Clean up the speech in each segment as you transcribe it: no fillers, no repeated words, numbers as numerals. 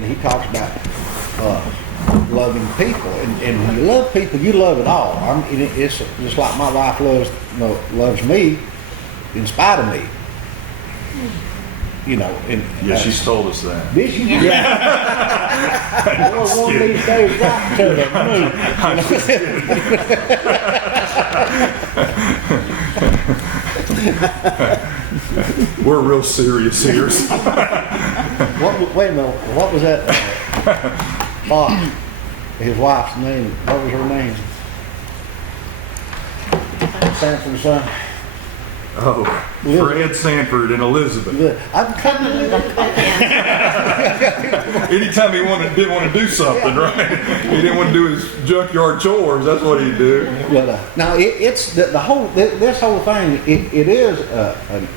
and he talks about loving people, and when you love people, you love it all. It's just like my wife loves me in spite of me. And yeah, she's told us that. Did she? Yeah. Well, one of these days, right to the moon. We're real serious here. Wait a minute. What was that? Fox, his wife's name. What was her name? Sanford's son. Oh, Fred Sanford and Elizabeth. I'm coming. Anytime he didn't want to do something, right? He didn't want to do his junkyard chores. That's what he'd do. Now it's the whole. This whole thing. It is an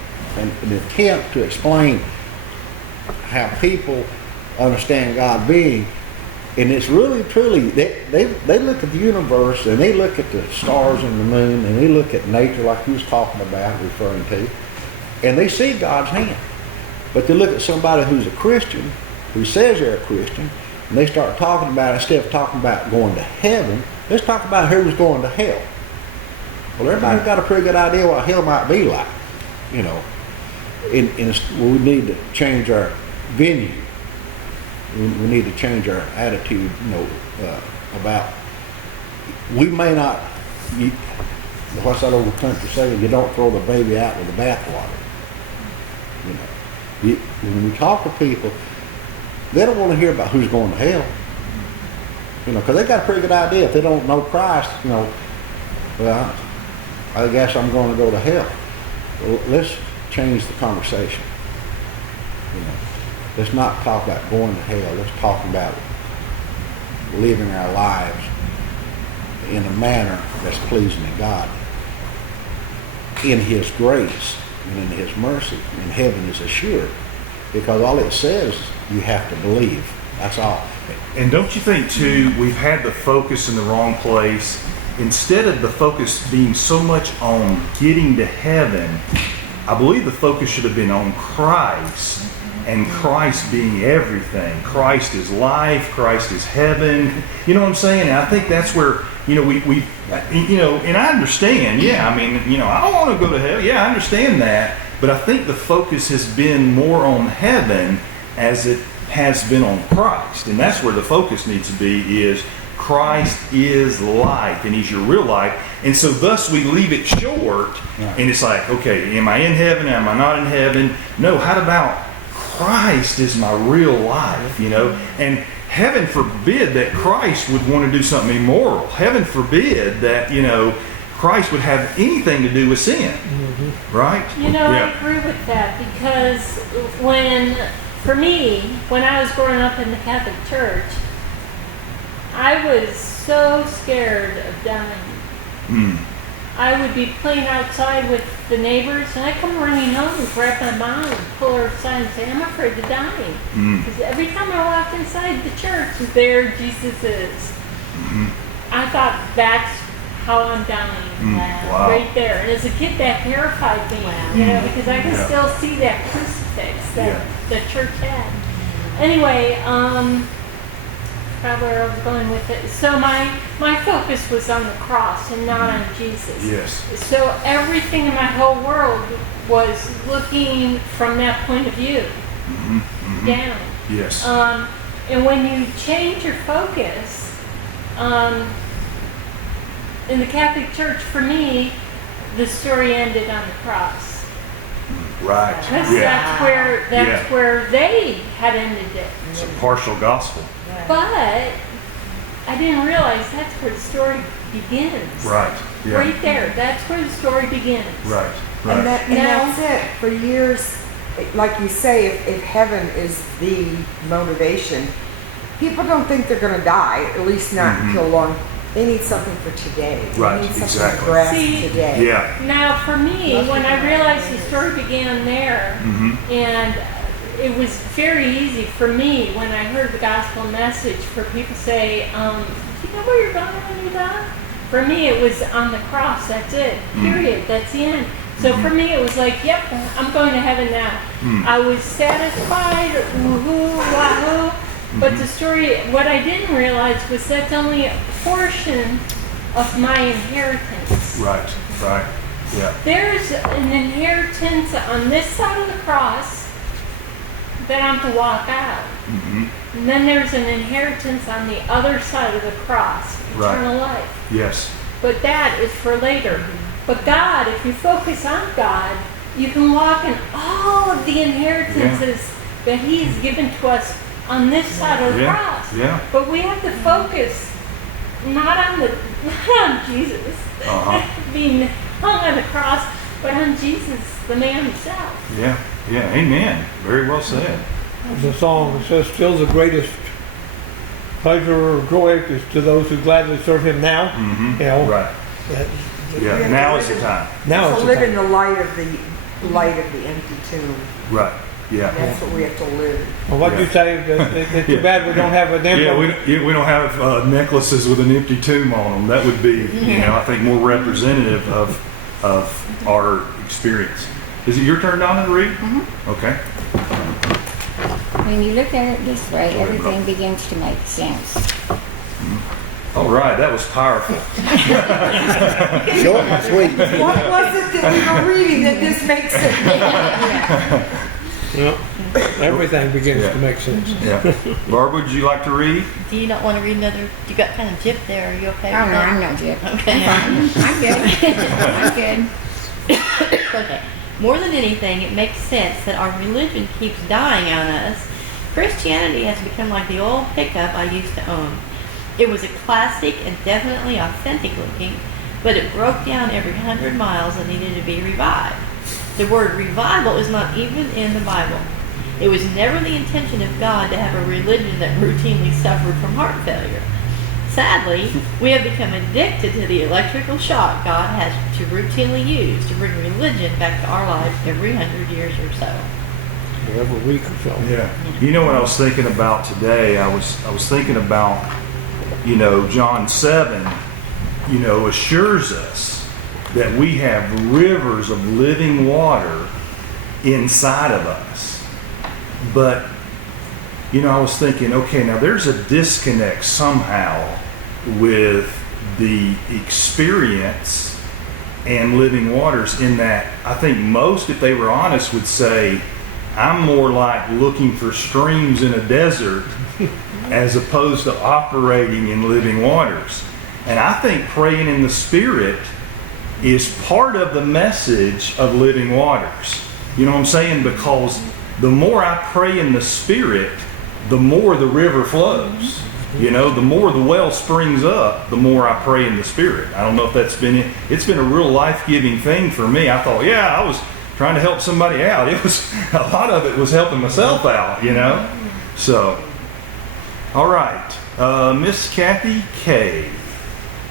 attempt to explain how people understand God being. And it's really, truly, they look at the universe, and they look at the stars and the moon, and they look at nature like you was talking about, referring to, and they see God's hand. But they look at somebody who's a Christian, who says they're a Christian, and they start talking about, instead of talking about going to heaven, let's talk about who's going to hell. Well, everybody's got a pretty good idea what hell might be like, And we need to change our venue. We need to change our attitude, about, we may not, what's that old country saying, you don't throw the baby out with the bathwater. When we talk to people, they don't want to hear about who's going to hell. Because they got a pretty good idea. If they don't know Christ, well, I guess I'm going to go to hell. Well, let's change the conversation. Let's not talk about going to hell. Let's talk about living our lives in a manner that's pleasing to God, in His grace and in His mercy. And heaven is assured, because all it says, you have to believe. That's all. And don't you think, too, we've had the focus in the wrong place? Instead of the focus being so much on getting to heaven, I believe the focus should have been on Christ. And Christ being everything. Christ is life. Christ is heaven. You know what I'm saying? And I think that's where, we and I understand. Yeah, I don't want to go to hell. Yeah, I understand that. But I think the focus has been more on heaven as it has been on Christ. And that's where the focus needs to be, is Christ is life, and He's your real life. And so thus we leave it short. And it's like, okay, am I in heaven? Am I not in heaven? No, how about Christ is my real life, and heaven forbid that Christ would want to do something immoral. Heaven forbid that, Christ would have anything to do with sin, right? I agree with that, because for me, when I was growing up in the Catholic Church, I was so scared of dying. I would be playing outside with the neighbors, and I'd come running home and grab my mom and pull her aside and say, I'm afraid of dying. Because every time I walked inside the church, there Jesus is. I thought, that's how I'm dying. Wow. Right there. And as a kid, that terrified me, because I could still see that crucifix that the church had. Anyway, where I was going with it. So my focus was on the cross and not on Jesus. Yes. So everything in my whole world was looking from that point of view down. Yes. And when you change your focus, in the Catholic Church, for me, the story ended on the cross. Right. Because that's where they had ended it. It's a partial gospel. But I didn't realize that's where the story begins. Right. Yeah. Right there. That's where the story begins. Right. And that's it. For years, like you say, if heaven is the motivation, people don't think they're going to die, at least not until long. They need something for today. Right, They need something exactly. to grasp See, today. Yeah. Now, for me, when I realized the story began there, and it was very easy for me when I heard the gospel message for people to say, do you know where you're going when you die? For me, it was on the cross. That's it. Period. That's the end. So for me, it was like, yep, I'm going to heaven now. I was satisfied, woohoo, wahoo, But the story, what I didn't realize was that's only a portion of my inheritance. Right. Yeah. There's an inheritance on this side of the cross that I'm to walk out. And then there's an inheritance on the other side of the cross, eternal life. Yes. But that is for later. But God, if you focus on God, you can walk in all of the inheritances that He has given to us on this side of the cross. Yeah. But we have to focus not on Jesus being hung on the cross, but on Jesus, the man himself. Yeah. Amen. Very well said. The song says, "Still the greatest pleasure or joy is to those who gladly serve Him now." You know, Right. that- Yeah. Now is the time. now To it's the live time. in the light of the empty tomb. Right. Yeah. That's what we have to live. Well, what'd you say? It's too bad we don't have a damn. Yeah, we don't have necklaces with an empty tomb on them. That would be, I think, more representative of our experience. Is it your turn, Donna, to read? Okay. When you look at it this way, Go ahead, everything bro. begins to make sense. All right, that was powerful. Short and sweet. What was it that we were reading that this makes sense? Yeah. Everything begins Yeah. to make sense. Yeah. Barbara, would you like to read? Do you not want to read another? You got kind of gypped there. Are you okay? Oh, with no, that? I'm not Jip. Okay. I'm good. I'm good. Okay. More than anything, it makes sense that our religion keeps dying on us. Christianity has become like the old pickup I used to own. It was a classic and definitely authentic looking, but it broke down every 100 miles and needed to be revived. The word revival is not even in the Bible. It was never the intention of God to have a religion that routinely suffered from heart failure. Sadly, we have become addicted to the electrical shock God has to routinely use to bring religion back to our lives every 100 years or so. Every week or so. Yeah. You know what I was thinking about today? I was thinking about, John 7, assures us that we have rivers of living water inside of us. But, I was thinking, okay, now there's a disconnect somehow with the experience and living waters in that I think most, if they were honest, would say, I'm more like looking for streams in a desert as opposed to operating in living waters. And I think praying in the Spirit is part of the message of living waters. You know what I'm saying? Because the more I pray in the Spirit, the more the river flows. The more the well springs up, the more I pray in the Spirit. I don't know if it's been a real life-giving thing for me. I thought, I was trying to help somebody out. It was, a lot of it was helping myself out, So, all right. Miss Kathy K.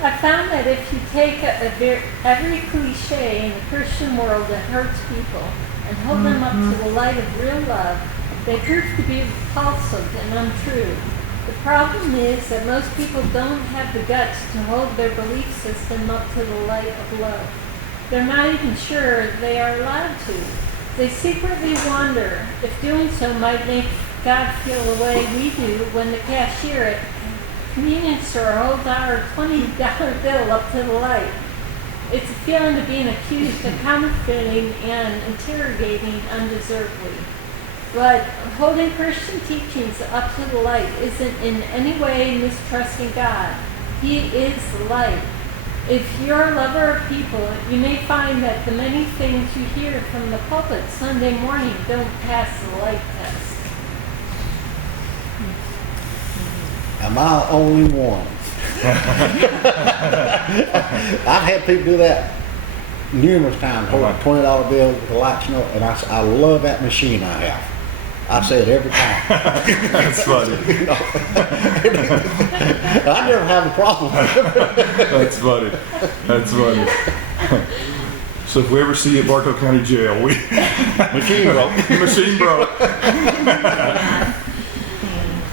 I found that if you take every cliche in the Christian world that hurts people and hold them up to the light of real love, they prove to be repulsive and untrue. The problem is that most people don't have the guts to hold their belief system up to the light of love. They're not even sure they are allowed to. They secretly wonder if doing so might make God feel the way we do when the cashier at the convenience store holds our $20 bill up to the light. It's a feeling of being accused of counterfeiting and interrogating undeservedly. But holding Christian teachings up to the light isn't in any way mistrusting God. He is the light. If you're a lover of people, you may find that the many things you hear from the pulpit Sunday morning don't pass the light test. Am I the only one? I've had people do that numerous times, hold a $20 bill with a light snow, and I love that machine I have. I say it every time. That's funny. I never have a problem with it. That's funny. That's funny. So if we ever see you at Bartow County Jail, Machine broke. machine broke.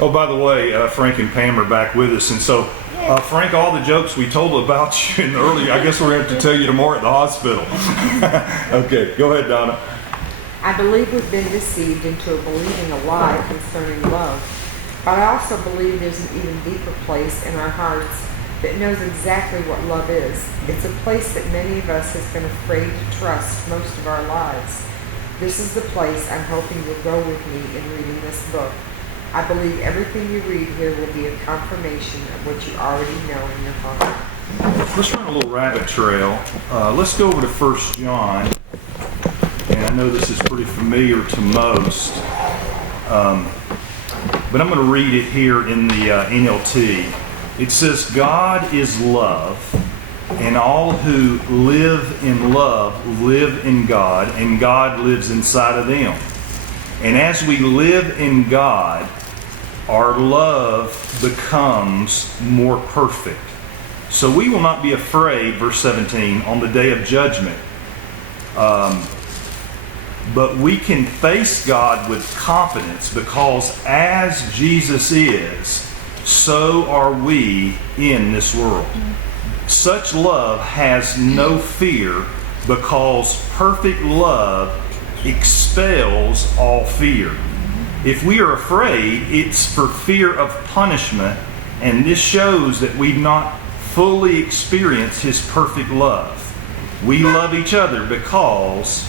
Oh, by the way, Frank and Pam are back with us, and so Frank, all the jokes we told about you in the early, I guess we're going to have to tell you tomorrow at the hospital. Okay, go ahead, Donna. I believe we've been deceived into believing a lie concerning love. But I also believe there's an even deeper place in our hearts that knows exactly what love is. It's a place that many of us have been afraid to trust most of our lives. This is the place I'm hoping you'll go with me in reading this book. I believe everything you read here will be a confirmation of what you already know in your heart. Let's run a little rabbit trail. Let's go over to 1 John. And I know this is pretty familiar to most. But I'm going to read it here in the NLT. It says, God is love, and all who live in love live in God, and God lives inside of them. And as we live in God, our love becomes more perfect. So we will not be afraid, verse 17, on the day of judgment. But we can face God with confidence, because as Jesus is, so are we in this world. Such love has no fear, because perfect love expels all fear. If we are afraid, it's for fear of punishment, and this shows that we've not fully experienced His perfect love. We love each other because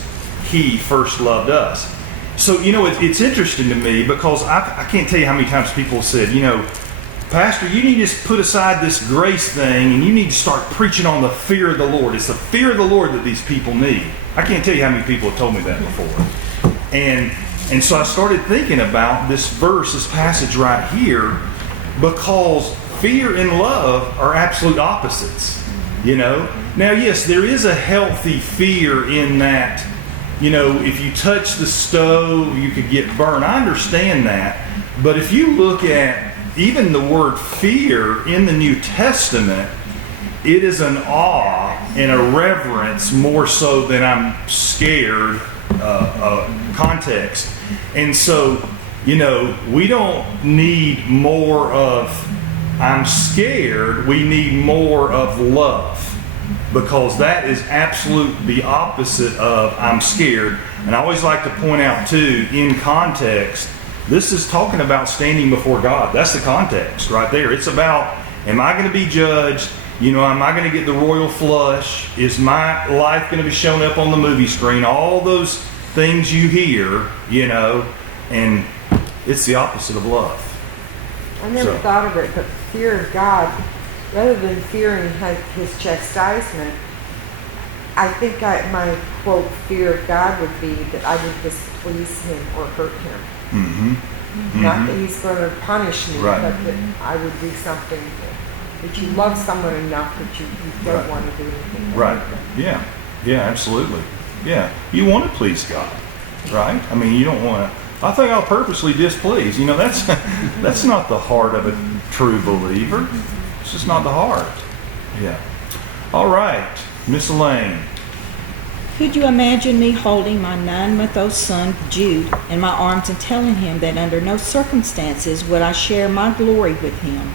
He first loved us. So, it's interesting to me, because I can't tell you how many times people said, Pastor, you need to put aside this grace thing and you need to start preaching on the fear of the Lord. It's the fear of the Lord that these people need. I can't tell you how many people have told me that before. And so I started thinking about this verse, this passage right here, because fear and love are absolute opposites. Now, yes, there is a healthy fear in that, if you touch the stove, you could get burned. I understand that. But if you look at even the word fear in the New Testament, it is an awe and a reverence more so than I'm scared context. And so, we don't need more of I'm scared. We need more of love, because that is absolute the opposite of I'm scared. And I always like to point out too, in context, this is talking about standing before God. That's the context right there. It's about, am I going to be judged? Am I going to get the royal flush? Is my life going to be shown up on the movie screen? All those things you hear, and it's the opposite of love. I never thought of it, but fear of God, rather than fearing His chastisement, I think my quote, fear of God would be that I would displease Him or hurt Him. Mm-hmm. Mm-hmm. Not that He's going to punish me, right. but that I would do something that you love someone enough that you don't right. want to do anything. Right. Yeah. Yeah, absolutely. Yeah. You want to please God, right? I mean, you don't want to, I think I'll purposely displease. That's not the heart of a true believer. It's just not the heart. Yeah. All right. Miss Elaine. Could you imagine me holding my 9-month-old son, Jude, in my arms and telling him that under no circumstances would I share my glory with him?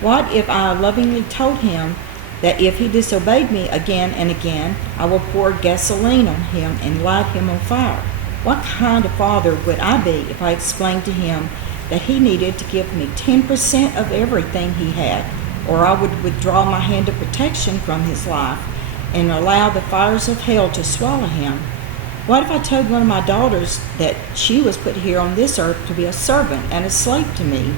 What if I lovingly told him that if he disobeyed me again and again, I will pour gasoline on him and light him on fire? What kind of father would I be if I explained to him that he needed to give me 10% of everything he had, or I would withdraw my hand of protection from his life and allow the fires of hell to swallow him? What if I told one of my daughters that she was put here on this earth to be a servant and a slave to me?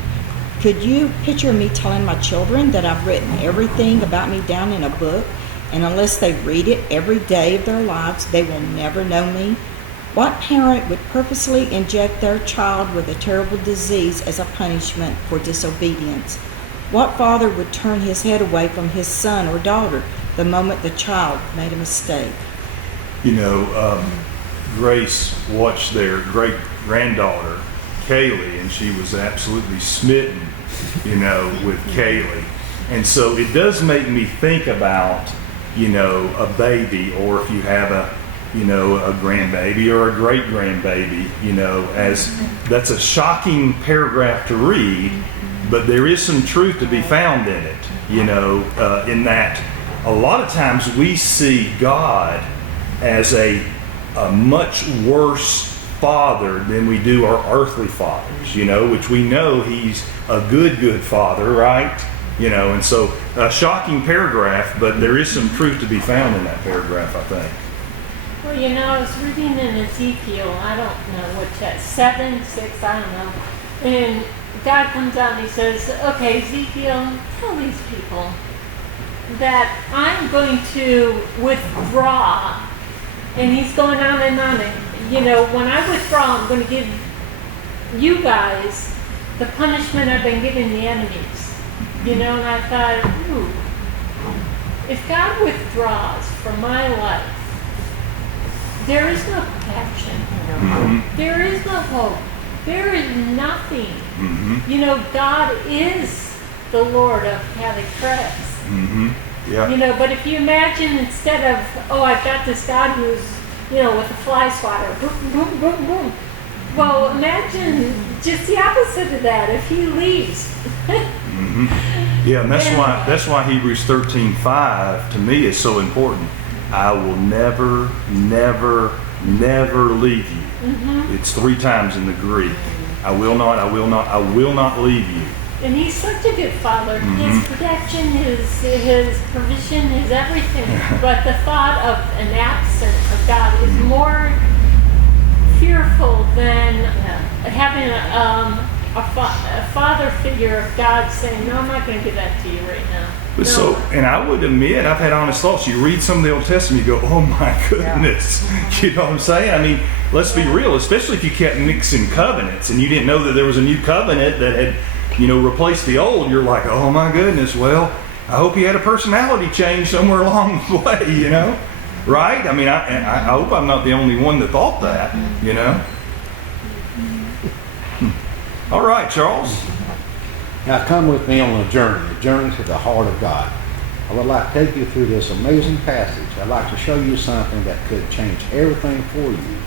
Could you picture me telling my children that I've written everything about me down in a book, and unless they read it every day of their lives, they will never know me? What parent would purposely inject their child with a terrible disease as a punishment for disobedience? What father would turn his head away from his son or daughter the moment the child made a mistake? Grace watched their great-granddaughter, Kaylee, and she was absolutely smitten, with Kaylee. And so it does make me think about, a baby, or if you have a grandbaby or a great-grandbaby, as that's a shocking paragraph to read, but there is some truth to be found in it, in that a lot of times we see God as a much worse father than we do our earthly fathers, which we know he's a good father, right? And so a shocking paragraph, but there is some truth to be found in that paragraph, I think. Well, I was reading in Ezekiel, I don't know what that, 7, 6, I don't know. And God comes out and he says, okay, Ezekiel, tell these people that I'm going to withdraw. And he's going on and on. And, when I withdraw, I'm going to give you guys the punishment I've been giving the enemies. And I thought, if God withdraws from my life, there is no protection. Mm-hmm. There is no hope. There is nothing. Mm-hmm. God is the Lord of Catholic Press. Mm-hmm. Yeah. But if you imagine instead of, I've got this God who's, with a fly swatter, boom, boom, boom, boom. Well, imagine just the opposite of that if he leaves. Mm-hmm. Yeah, and that's why Hebrews 13:5 to me is so important. I will never, never, never leave you. Mm-hmm. It's 3 times in the Greek. I will not, I will not, I will not leave you. And he's such a good father. Mm-hmm. His protection, his provision, his everything. But the thought of an absence of God is more fearful than having a father figure of God saying, no, I'm not going to give that to you right now. But No. and I would admit, I've had honest thoughts. You read some of the Old Testament, you go, oh my goodness. You know what I'm saying? I mean, let's be real, especially if you kept mixing covenants and you didn't know that there was a new covenant that had, replaced the old. You're like, oh my goodness, well, I hope he had a personality change somewhere along the way, Right? I mean, I hope I'm not the only one that thought that, All right, Charles. Now come with me on a journey to the heart of God. I would like to take you through this amazing passage. I'd like to show you something that could change everything for you.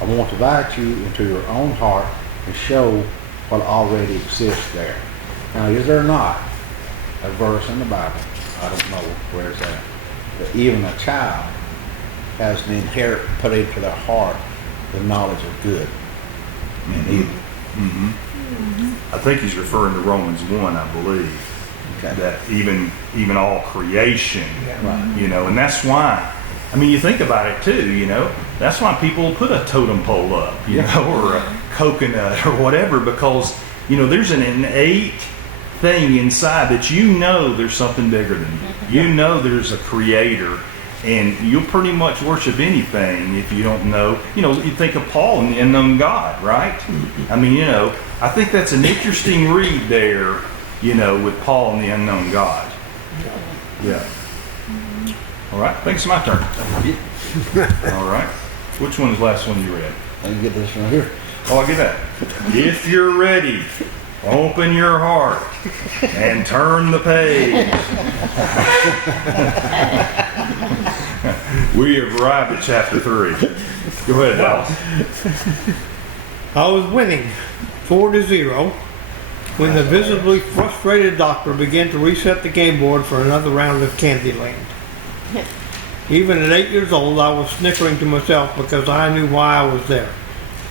I want to invite you into your own heart and show what already exists there. Now, is there not a verse in the Bible, I don't know where it's at, that even a child has an inherent put into their heart the knowledge of good and evil? I think he's referring to Romans 1, I believe. Okay. That even all creation, Right. and that's why, you think about it too, that's why people put a totem pole up, or a coconut or whatever, because, there's an innate thing inside that there's something bigger than you. There's a creator, and you'll pretty much worship anything if you don't know. You think of Paul and the unknown God, right? I think that's an interesting read there, with Paul and the unknown God. Yeah. All right, I think it's my turn. All right. Which one is the last one you read? I can get this one here. Oh, I get that. If you're ready, open your heart and turn the page. We have arrived at chapter 3. Go ahead, Dallas. I was winning 4-0 when the visibly frustrated doctor began to reset the game board for another round of Candyland. Even at 8 years old, I was snickering to myself because I knew why I was there.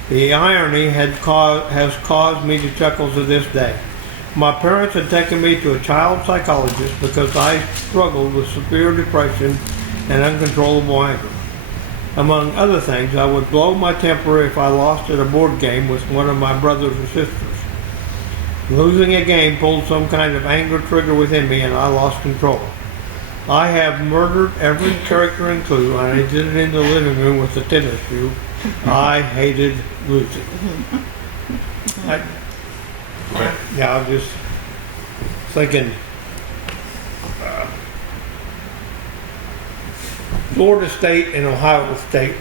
The irony has caused me to chuckle to this day. My parents had taken me to a child psychologist because I struggled with severe depression and uncontrollable anger. Among other things, I would blow my temper if I lost at a board game with one of my brothers or sisters. Losing a game pulled some kind of anger trigger within me and I lost control. I have murdered every character in Clue, and I did it in the living room with the tennis shoe. I hated losing. I was just thinking, Florida State and Ohio State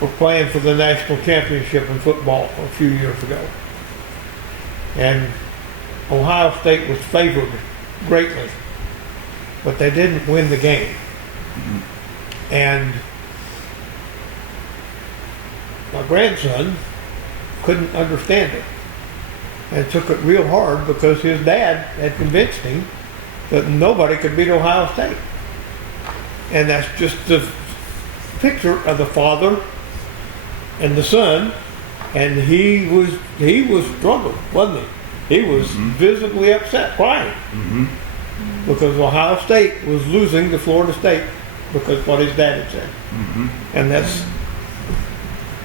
were playing for the national championship in football a few years ago. And Ohio State was favored greatly, but they didn't win the game. And my grandson couldn't understand it and took it real hard because his dad had convinced him that nobody could beat Ohio State. And that's just the picture of the father and the son And he was struggling, wasn't he? He was visibly upset, crying. Because Ohio State was losing to Florida State because of what his dad had said. And that's...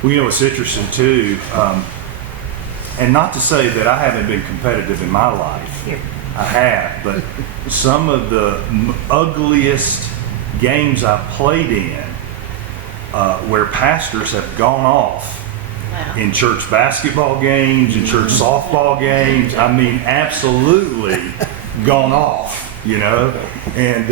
Well, you know, it's interesting too, and not to say that I haven't been competitive in my life. I have, but some of the ugliest games I played in, where pastors have gone off in church basketball games, in church softball games, I mean, absolutely gone off. You know, and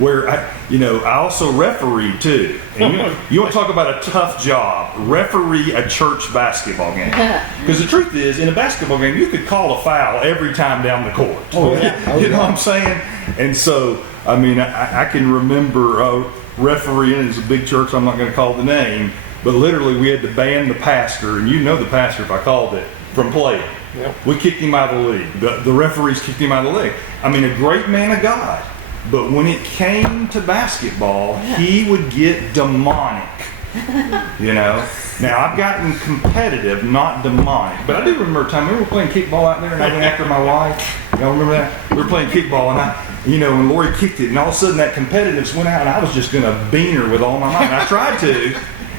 where I also refereed too. And you want to talk about a tough job? Referee a church basketball game. Because the truth is, in a basketball game, you could call a foul every time down the court. You know what I'm saying? And so, I mean, I can remember refereeing. It's a big church. I'm not going to call the name, but literally we had to ban the pastor, and you know the pastor if I called it, from playing. Yep. We kicked him out of the league. The referees kicked him out of the league. I mean, a great man of God. But when it came to basketball, he would get demonic. You know? Now, I've gotten competitive, not demonic. But I do remember a time, we were playing kickball out there, and I went after my wife. Y'all remember that? We were playing kickball, and when Lori kicked it, and all of a sudden that competitiveness went out, and I was just going to bean her with all my might. And I tried to.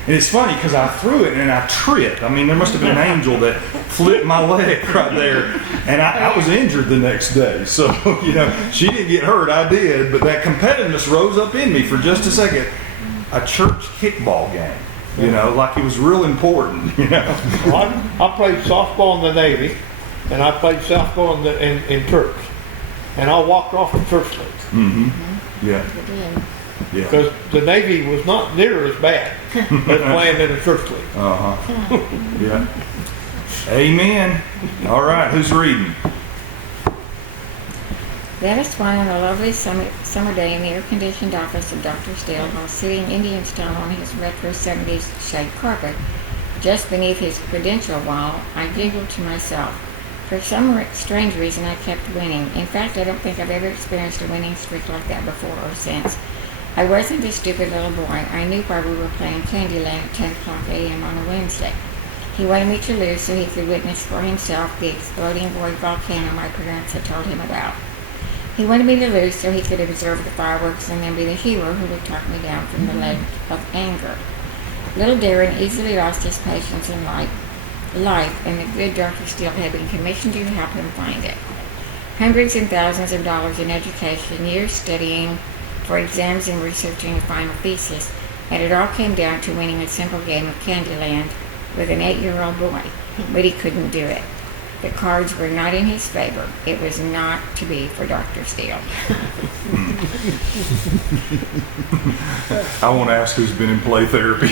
And it's funny because I threw it and I tripped. I mean, there must have been an angel that flipped my leg right there. And I was injured the next day. So, she didn't get hurt. I did. But that competitiveness rose up in me for just a second. A church kickball game, like it was real important, Well, I played softball in the Navy, and I played softball in church. And I walked off the church league. Yeah. Because the Navy was not near as bad as playing in a church league. Yeah. Amen. All right, who's reading? That is why on a lovely summer day in the air-conditioned office of Dr. Steele, while sitting Indian style on his retro 70s shag carpet, just beneath his credential wall, I giggled to myself. For some strange reason, I kept winning. In fact, I don't think I've ever experienced a winning streak like that before or since. I wasn't a stupid little boy. I knew why we were playing Candyland at 10 o'clock a.m. on a Wednesday. He wanted me to lose so he could witness for himself the exploding void volcano my parents had told him about. He wanted me to lose so he could observe the fireworks and then be the hero who would talk me down from the ledge of anger. Little Darren easily lost his patience in life, and the good Dr. Steele had been commissioned to help him find it. Hundreds and thousands of dollars in education, years studying for exams and researching a final thesis, and it all came down to winning a simple game of Candyland with an 8-year-old boy, but he couldn't do it. The cards were not in his favor. It was not to be for Dr. Steele. I won't ask who's been in play therapy.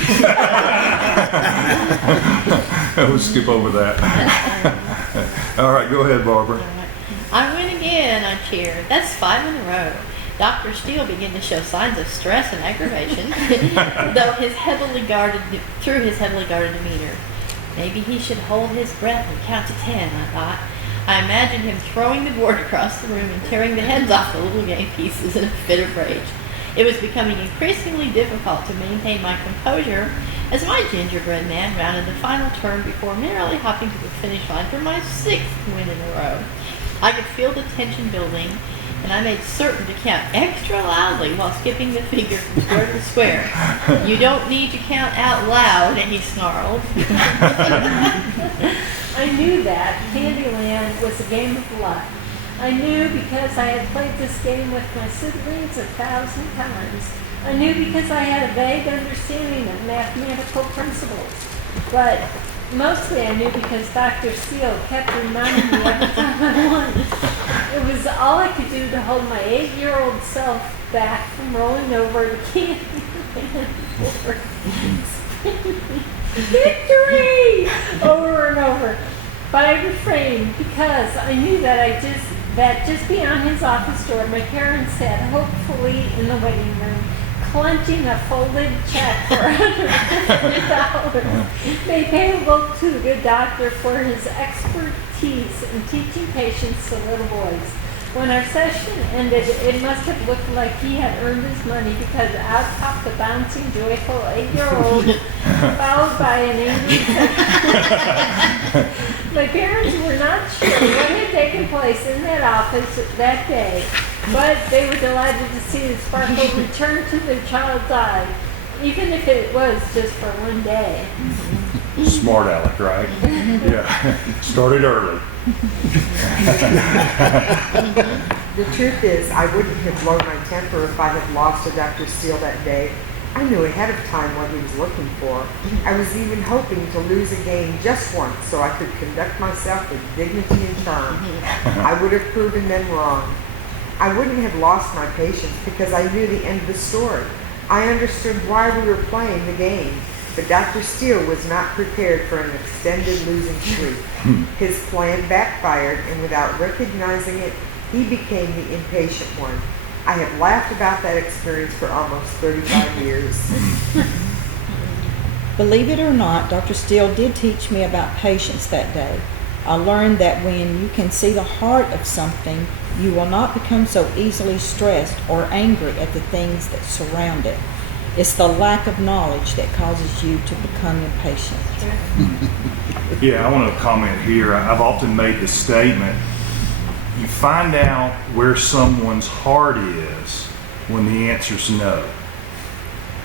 We'll skip over that. All right, go ahead, Barbara. I win again, I cheered. That's 5 in a row. Dr. Steele began to show signs of stress and aggravation, though through his heavily guarded demeanor. Maybe he should hold his breath and count to 10, I thought. I imagined him throwing the board across the room and tearing the heads off the little game pieces in a fit of rage. It was becoming increasingly difficult to maintain my composure as my gingerbread man rounded the final turn before merrily hopping to the finish line for my 6th win in a row. I could feel the tension building, and I made certain to count extra loudly while skipping the figure from square to square. You don't need to count out loud, he snarled. I knew that Candyland was a game of luck. I knew because I had played this game with my siblings 1,000 times. I knew because I had a vague understanding of mathematical principles. But mostly I knew because Dr. Steele kept reminding me every time I won. It was all I could do to hold my 8-year-old self back from rolling over the Candyland floor. Victory! Over and over. But I refrained because I knew that just beyond his office door, my parents sat hopefully in the waiting room, clenching a folded check for $150, made payable to the good doctor for his expertise in teaching patients to little boys. When our session ended, it must have looked like he had earned his money because out popped the bouncing, joyful 8-year-old, followed by an angry My parents were not sure what had taken place in that office that day, but they were delighted to see the sparkle return to their child's eye, even if it was just for one day. Smart Alec, right? Yeah. Started early. The truth is, I wouldn't have blown my temper if I had lost to Dr. Steele that day. I knew ahead of time what he was looking for. I was even hoping to lose a game just once so I could conduct myself with dignity and charm. I would have proven them wrong. I wouldn't have lost my patience because I knew the end of the story. I understood why we were playing the game. But Dr. Steele was not prepared for an extended losing streak. His plan backfired, and without recognizing it, he became the impatient one. I have laughed about that experience for almost 35 years. Believe it or not, Dr. Steele did teach me about patience that day. I learned that when you can see the heart of something, you will not become so easily stressed or angry at the things that surround it. It's the lack of knowledge that causes you to become impatient. Yeah, I want to comment here. I've often made the statement, you find out where someone's heart is when the answer's no.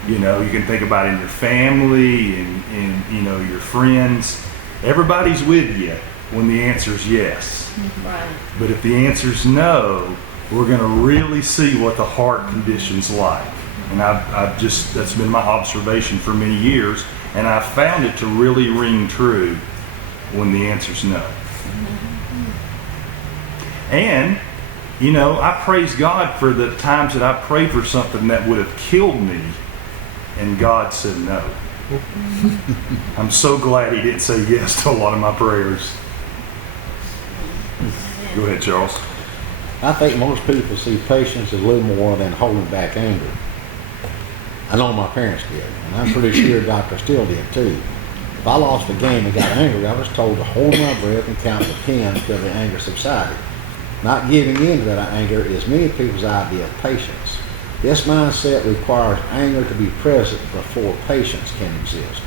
You know, you can think about it in your family and you know, your friends. Everybody's with you when the answer's yes. Right. But if the answer's no, we're going to really see what the heart condition's like. And I've just, that's been my observation for many years, and I've found it to really ring true when the answer's no. And, you know, I praise God for the times that I prayed for something that would have killed me, and God said no. I'm so glad He didn't say yes to a lot of my prayers. Go ahead, Charles. I think most people see patience as little more than holding back anger. I know my parents did, and I'm pretty sure Dr. Steele did too. If I lost a game and got angry, I was told to hold my breath and count to 10 until the anger subsided. Not giving in to that anger is many people's idea of patience. This mindset requires anger to be present before patience can exist.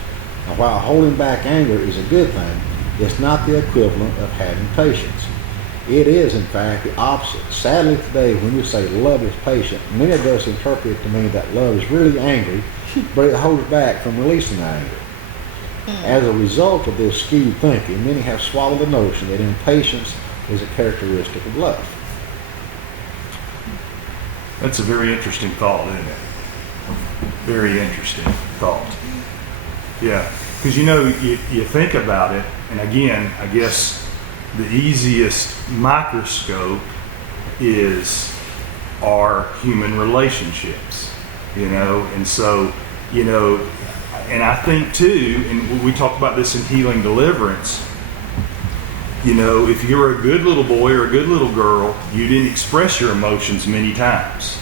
Now, while holding back anger is a good thing, it's not the equivalent of having patience. It is, in fact, the opposite. Sadly, today, when we say love is patient, many of us interpret it to mean that love is really angry, but it holds back from releasing anger. As a result of this skewed thinking, many have swallowed the notion that impatience is a characteristic of love. That's a very interesting thought, isn't it? Very interesting thought. Yeah, because you know, you think about it, and again, I guess the easiest microscope is our human relationships, you know, and so, you know, and I think too, and we talked about this in Healing Deliverance, you know, if you're a good little boy or a good little girl, you didn't express your emotions many times.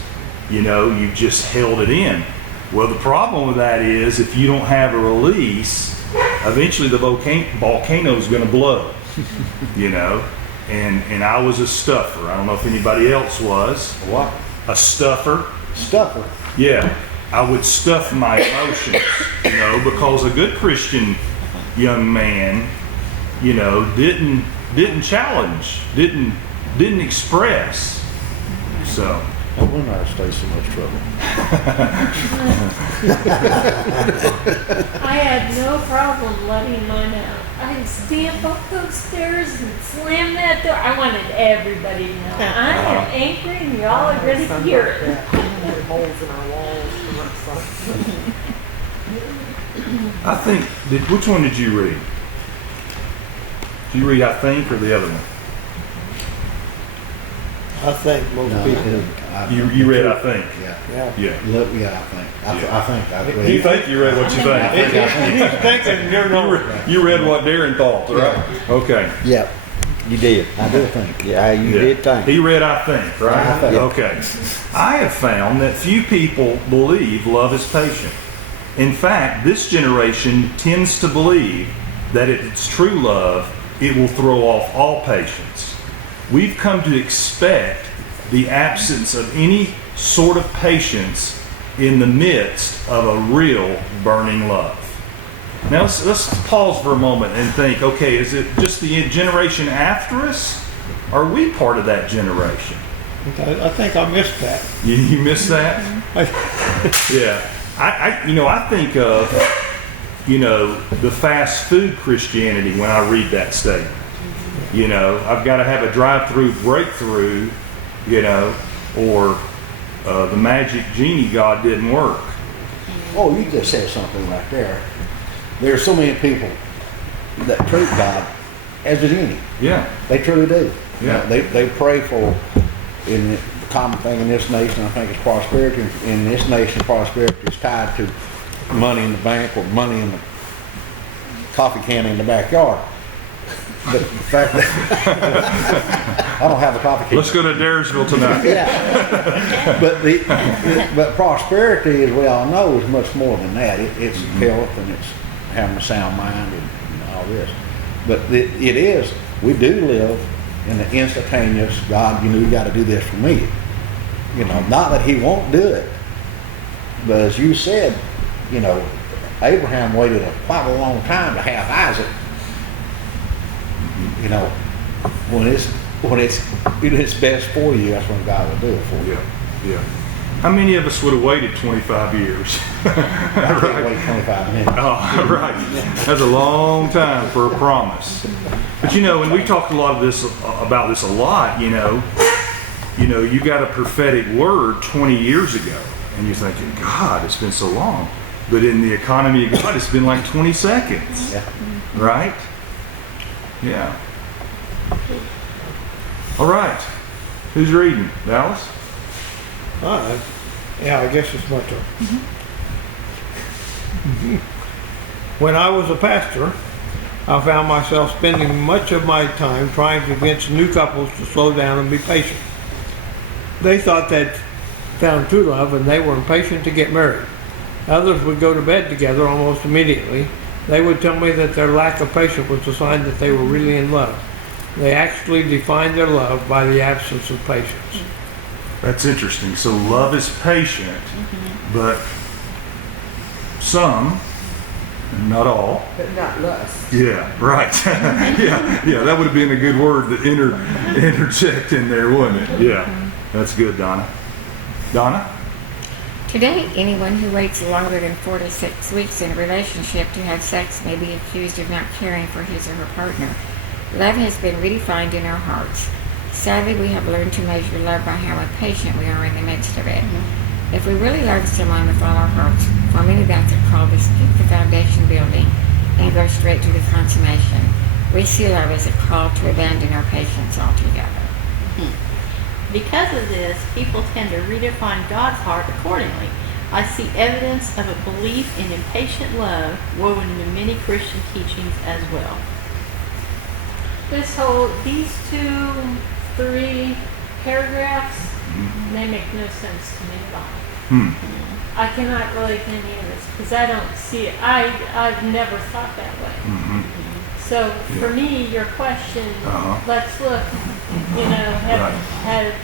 You know, you just held it in. Well, the problem with that is if you don't have a release, eventually the volcano is going to blow, you know. And I was a stuffer. I don't know if anybody else was. What? A stuffer. Stuffer. Yeah. I would stuff my emotions, you know, because a good Christian young man, you know, didn't challenge, didn't express. So No wonder I stay so much trouble. I had no problem letting mine out. I'd stamp up those stairs and slam that door. I wanted everybody to know. I am angry and y'all are ready to hear it. Holes in our walls and that stuff. I think, which one did you read? Did you read I Think or the other one? I think most people. You read I Think? Yeah. Yeah. Yeah. Look, yeah, I think I read. You think you read what you think? He's thinking you're not. You read what Darren thought, right? Okay. Yep, you did. I do think. Yeah, you did think. He read I Think, right? I Think. Okay. I have found that few people believe love is patient. In fact, this generation tends to believe that if it's true love, it will throw off all patience. we've come to expect the absence of any sort of patience in the midst of a real burning love. Now let's pause for a moment and think, okay, is it just the generation after us? Are we part of that generation? I think I missed that. You missed that? Yeah. I think of, the fast food Christianity when I read that statement. I've got to have a drive-through breakthrough, or the magic genie God didn't work. Oh, you just said something right there. There's so many people that treat God as a genie. Yeah. They truly do. Yeah. They pray for, in the common thing in this nation, I think it's prosperity. In this nation, prosperity is tied to money in the bank or money in the coffee can in the backyard. But the fact that I don't have a coffee can. Let's go to Daresville tonight. Yeah. But prosperity, as we all know, is much more than that. It's health, and it's having a sound mind, and all this. But it is. We do live in the instantaneous. God, you got to do this for me. Not that He won't do it, but as you said, Abraham waited quite a long time to have Isaac. When it's best for you, that's when God will do it for you. Yeah. How many of us would have waited 25 years? I can't wait 25 minutes. Oh, right. That's a long time for a promise. But and we talked about this a lot. You got a prophetic word 20 years ago, and you're thinking, God, it's been so long. But in the economy of God, it's been like 20 seconds. Yeah. Right? Yeah. All right. Who's reading? Dallas? Yeah, I guess it's my turn. When I was a pastor, I found myself spending much of my time trying to convince new couples to slow down and be patient. They thought they'd found true love and they were impatient to get married. Others would go to bed together almost immediately. They would tell me that their lack of patience was a sign that they were really in love. They actually defined their love by the absence of patience. That's interesting. So love is patient, but some, not all. But not lust. Yeah, right. yeah, that would have been a good word to interject in there, wouldn't it? Yeah, that's good, Donna. Donna? Today, anyone who waits longer than 4 to 6 weeks in a relationship to have sex may be accused of not caring for his or her partner. Love has been redefined in our hearts. Sadly, we have learned to measure love by how impatient we are in the midst of it. If we really love someone with all our hearts, for many that's a call to skip the foundation building and go straight to the consummation. We see love as a call to abandon our patience altogether. Because of this, people tend to redefine God's heart accordingly. I see evidence of a belief in impatient love woven into many Christian teachings as well. These 2-3 paragraphs, they make no sense to me at all. I cannot relate to any of this because I don't see it. I've never thought that way. So for me, your question, let's look, have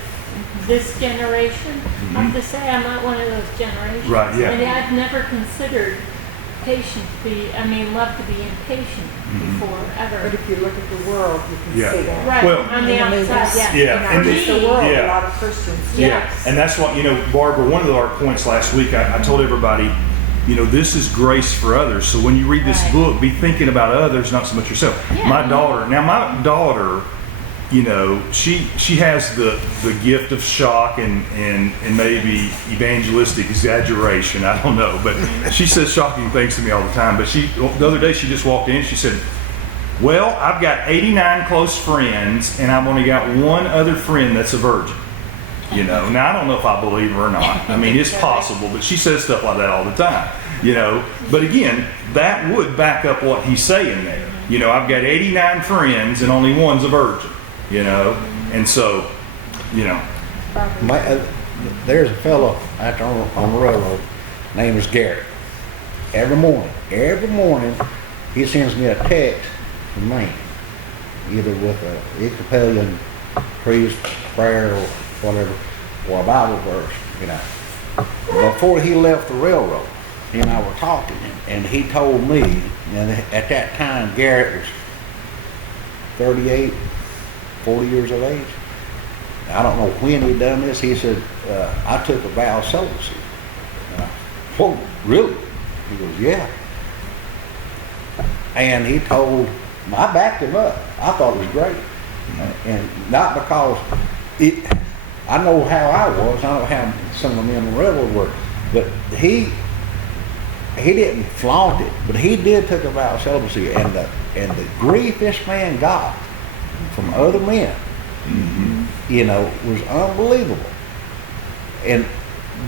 this generation, I have to say I'm not one of those generations. Right, yeah. And I've never considered love to be impatient before, ever. But if you look at the world, you can see that. Right, Well, on the outside, Yeah, Not just the world, yeah. a lot of Christians. Yes. And that's what, Barbara, one of our points last week, I told everybody, this is grace for others. So when you read this book, be thinking about others, not so much yourself. Yeah. My daughter, she has the gift of shock and maybe evangelistic exaggeration. I don't know, but she says shocking things to me all the time. But the other day she just walked in. She said, "Well, I've got 89 close friends, and I've only got one other friend that's a virgin." Now I don't know if I believe her or not. I mean, it's possible, but she says stuff like that all the time. But again, that would back up what he's saying there. I've got 89 friends, and only one's a virgin. And so, There's a fellow out there on the railroad, name is Gary. Every morning, he sends me a text from Maine, either with a Episcopalian priest, prayer, or whatever, or a Bible verse, you know. Before he left the railroad, he and I were talking, and he told me, and at that time Garrett was 38, 40 years of age. I don't know when he done this. He said, I took a vow of celibacy. Oh, really? He goes, yeah. And he told, I backed him up. I thought it was great. And not because I know how I was, I know how some of the men in the railroad were, but he didn't flaunt it, but he did take a vow of celibacy, and the grief this man got from other men, you know, was unbelievable.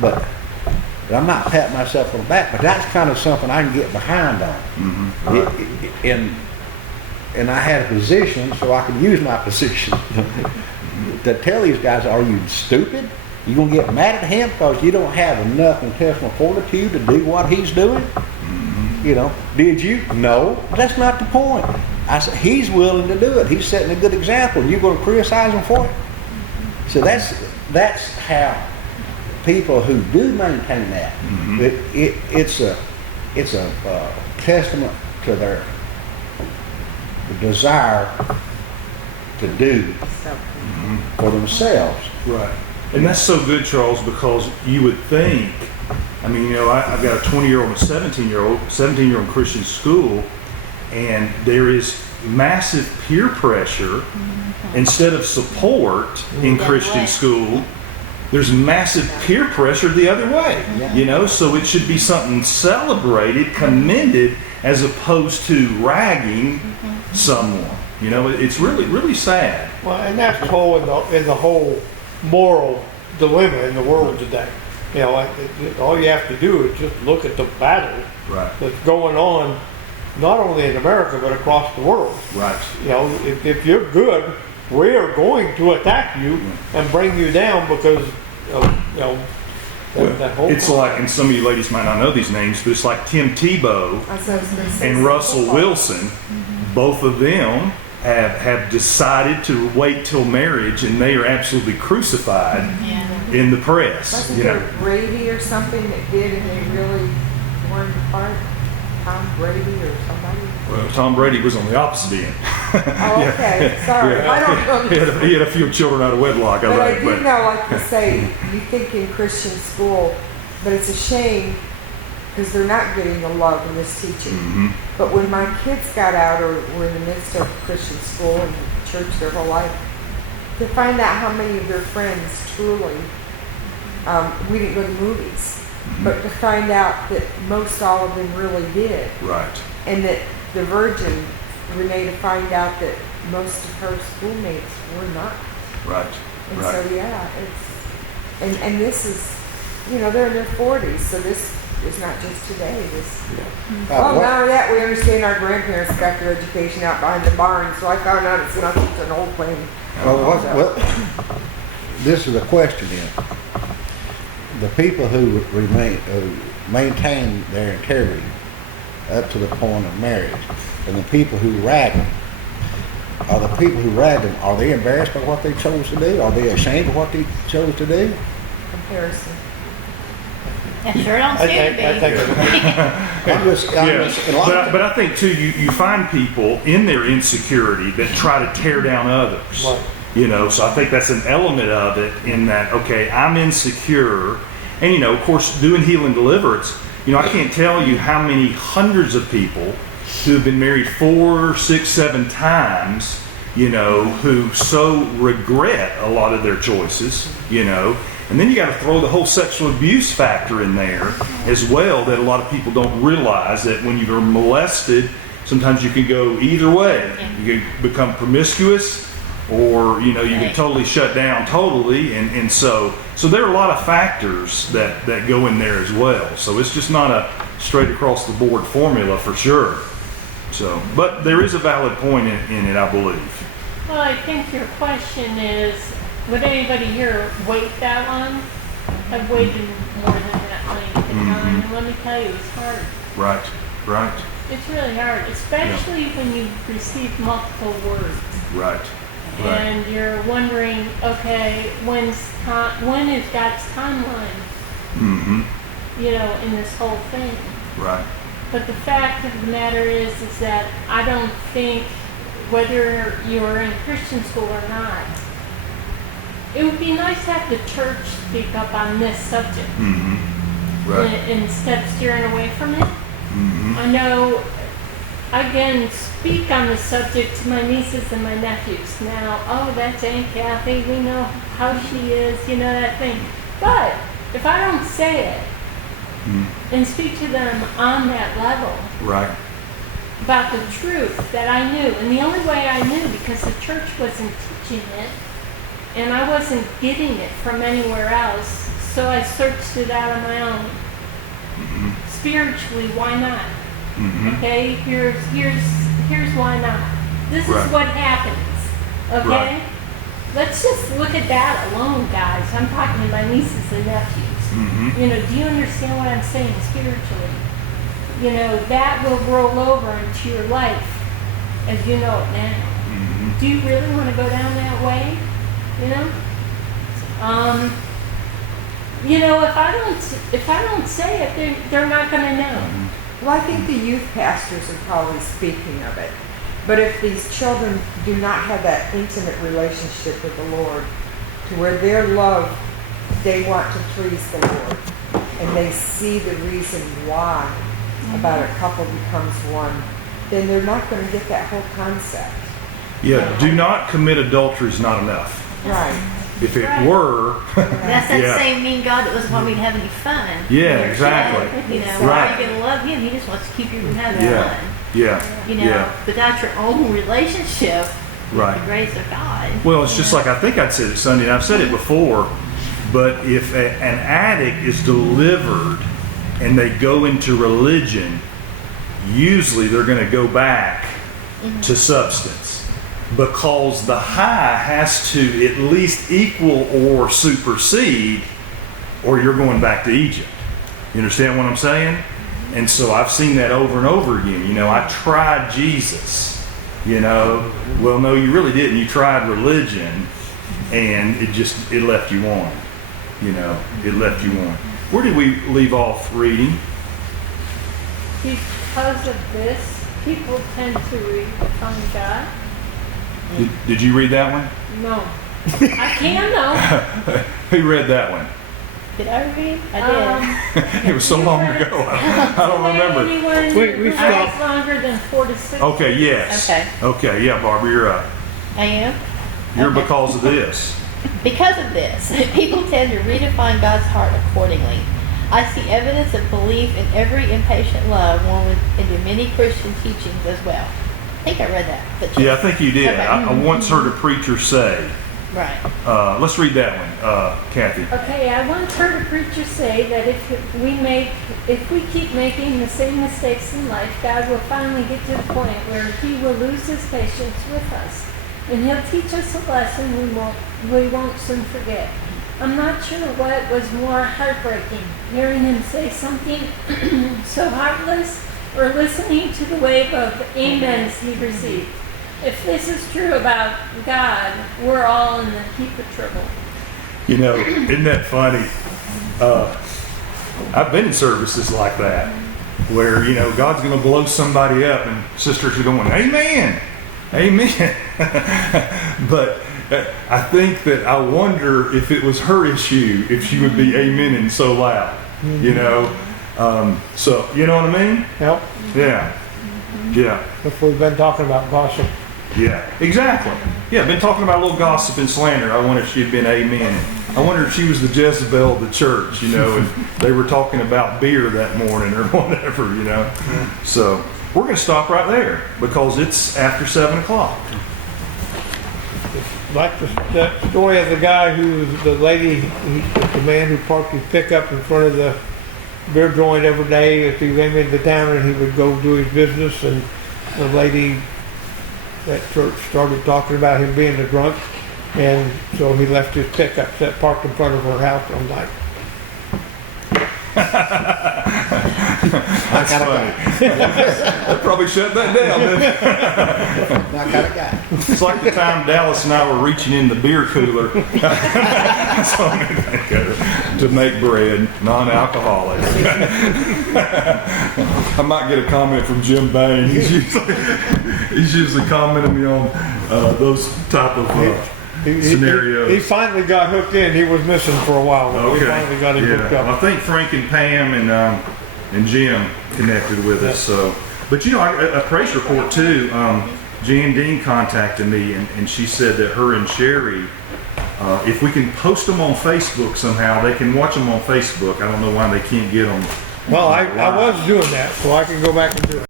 But I'm not patting myself on the back, but that's kind of something I can get behind on. And I had a position, so I could use my position to tell these guys, are you stupid? You gonna get mad at him because you don't have enough intestinal fortitude to do what he's doing? You know, did you? No, that's not the point. I said, he's willing to do it. He's setting a good example. You're gonna criticize him for it? So that's how people who do maintain that, it's a testament to their desire to do for themselves. Right. And that's so good, Charles, because you would think, I mean, you know, I've got a 20-year-old and a 17-year-old in Christian school, and there is massive peer pressure instead of support in Christian school. There's massive peer pressure the other way, you know, so it should be something celebrated, commended, as opposed to ragging someone. You know, it's really, really sad. Well, and that's the whole in the whole moral dilemma in the world today. You know, all you have to do is just look at the battle that's going on, not only in America but across the world. Right. You know, if you're good, we are going to attack you and bring you down because of, you know, that whole. It's like, and some of you ladies might not know these names, but it's like Tim Tebow and Russell Wilson. Both of them have decided to wait till marriage, and they are absolutely crucified in the press. Wasn't you there know, Brady or something that did, and they really weren't apart? Tom Brady or somebody? Well, Tom Brady was on the opposite end. Oh, okay. Sorry. I don't know. He had a few children out of wedlock, But I think. do know, like you say, you think in Christian school, but it's a shame because they're not getting the love in this teaching. But when my kids got out or were in the midst of Christian school and church their whole life, to find out how many of their friends truly, we didn't go to movies, but to find out that most all of them really did. Right. And that the Virgin, Renee, to find out that most of her schoolmates were not. Right. And right. so, yeah, it's, and this is, you know, they're in their 40s, so this is not just today. Well, now that we understand our grandparents got their education out behind the barn, so I found out it's not just an old thing. Well, this is a question then. The people who maintain their integrity up to the point of marriage, and the people who rag them, are they embarrassed by what they chose to do? Are they ashamed of what they chose to do? Comparison. I sure don't seem to be. But I think too, you find people in their insecurity that try to tear down others. Right. You know, so I think that's an element of it in that, okay, I'm insecure. And, you know, of course, doing healing deliverance, you know, I can't tell you how many hundreds of people who have been married 4, 6, 7 times, you know, who so regret a lot of their choices, you know. And then you got to throw the whole sexual abuse factor in there as well, that a lot of people don't realize that when you're molested, sometimes you can go either way. You can become promiscuous, or, you know, you can totally shut down totally. And so there are a lot of factors that go in there as well. So it's just not a straight across the board formula for sure. So, but there is a valid point in it, I believe. Well, I think your question is, would anybody here wait that long? I've waited more than that length of time, and let me tell you, it's hard. Right, right. It's really hard, especially when you receive multiple words. Right. Right. And you're wondering, okay, when is God's timeline, Mm-hmm. in this whole thing? Right. But the fact of the matter is that I don't think, whether you're in Christian school or not, it would be nice to have the church speak up on this subject Mm-hmm. Right. instead of steering away from it. Mm-hmm. I know I can speak on the subject to my nieces and my nephews now. Oh, that's Aunt Kathy. We know how she is, that thing. But if I don't say it and speak to them on that level Right. about the truth that I knew, and the only way I knew because the church wasn't teaching it and I wasn't getting it from anywhere else, so I searched it out on my own. Spiritually, why not? Mm-hmm. Okay, here's why not. This Right. is what happens. Okay? Right. Let's just look at that alone, guys. I'm talking to my nieces and nephews. Mm-hmm. Do you understand what I'm saying spiritually? That will roll over into your life as you know it now. Mm-hmm. Do you really want to go down that way? If I don't say it, they're not going to know. Mm-hmm. Well, I think the youth pastors are probably speaking of it. But if these children do not have that intimate relationship with the Lord, to where their love, they want to please the Lord, and they see the reason why about a couple becomes one, then they're not going to get that whole concept. Yeah. Do not commit adultery is not enough. Right. If it Right. were, That's that Yeah. same mean God that doesn't want me to have any fun. Yeah, exactly. Why Right. are you going to love him? He just wants to keep you from having Yeah. fun. yeah, yeah, Without your own relationship with right. the grace of God. Well, it's just like I think I'd said it Sunday, and I've said it before, but if an addict is delivered and they go into religion, usually they're going to go back to substance because the high has to at least equal or supersede, or you're going back to Egypt. You understand what I'm saying? And so I've seen that over and over again. I tried Jesus. Well, no, you really didn't. You tried religion, and it left you on. It left you on. Where did we leave off reading? Because of this, people tend to redefine God. Did you read that one? No. I can though. Who read that one? Did I read? I did. It was so long ago. I don't remember. Anyone We who stopped. lives longer than 4 to 6. Okay, yes. Okay. Okay, yeah, Barbara, you're up. I am? You're Okay. because of this. Because of this, people tend to redefine God's heart accordingly. I see evidence of belief in every impatient love woven into many Christian teachings as well. I think I read that. But Yeah, I think you did. Okay. I once heard a preacher say, Right. let's read that one, Kathy. Okay, I once heard a preacher say that if we keep making the same mistakes in life, God will finally get to the point where He will lose His patience with us, and He'll teach us a lesson we won't soon forget. I'm not sure what was more heartbreaking, hearing Him say something so heartless, or listening to the wave of amens He received. If this is true about God, we're all in the heap of trouble. Isn't that funny? I've been in services like that, where, God's going to blow somebody up and sisters are going, amen, amen. But I think that I wonder if it was her issue, if she would be amening so loud, So, you know what I mean? Yep. Yeah. Yeah. If we've been talking about gossip. Yeah, exactly. Yeah, been talking about a little gossip and slander. I wonder if she'd been amen. I wonder if she was the Jezebel of the church, and they were talking about beer that morning or whatever, So we're going to stop right there because it's after 7 o'clock. Like that story of the guy the man who parked his pickup in front of the beer joint every day if he came into town and he would go do his business, and the lady at church started talking about him being a drunk, and so he left his pickup parked in front of her house one night. That's funny. They probably shut that down, didn't they? That kind of guy. It's like the time Dallas and I were reaching in the beer cooler to make bread, non-alcoholic. I might get a comment from Jim Bain. He's usually commenting me on those type of scenarios. He finally got hooked in. He was missing for a while. But we finally got him hooked up. I think Frank and Pam and Jim connected with us. So, but a praise report too. Jan Dean contacted me and she said that her and Sherry, if we can post them on Facebook somehow, they can watch them on Facebook. I don't know why they can't get them. Well, I was doing that, so I can go back and do it.